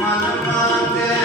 ਮਨ ਮਾਤੇ